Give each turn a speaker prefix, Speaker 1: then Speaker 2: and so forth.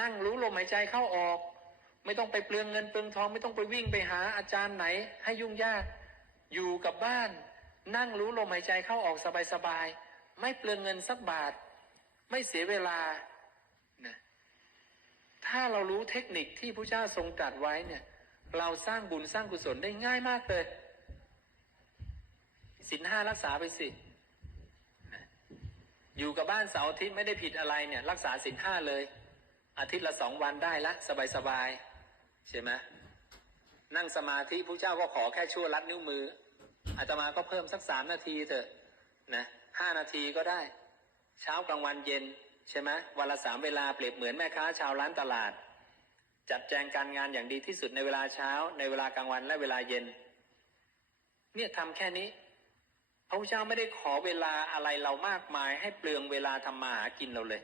Speaker 1: นั่งรู้ลมหายใจเข้าออก ไม่ต้องไปเปลืองเงินเปลืองทอง ไม่ต้องไปวิ่งไปหาอาจารย์ไหน ให้ยุ่งยาก อยู่กับบ้าน นั่งรู้ลมหายใจเข้าออกสบายๆไม่เปลืองเงินสักบาท ไม่เสียเวลานะถ้าเรารู้เทคนิคที่พระเจ้าทรงตรัสไว้เนี่ย เราสร้างบุญสร้างกุศลได้ง่ายมากเลยสินห้ารักษาไปสิอยู่กับบ้านเสาร์อาทิตย์ไม่ได้ผิดอะไรเนี่ย รักษาสินห้าเลย อาทิตย์ละสองวันได้ละ สบายๆใช่ไหมนั่งสมาธิพระเจ้าก็ขอแค่ชั่วลัดนิ้วมืออาตมาก็เพิ่มสักสามนาทีเถอะนะห้านาทีก็ได้ เช้ากลางวันเย็นใช่ไหมวันละสามเวลาเปรียบเหมือนแม่ค้าชาวร้านตลาด จัดแจงการงานอย่างดีที่สุดในเวลาเช้า ในเวลากลางวันและเวลาเย็น เนี่ยทำแค่นี้ พระพุทธเจ้าไม่ได้ขอเวลาอะไรเรามากมาย ให้เปลืองเวลาทำมาหากินเราเลย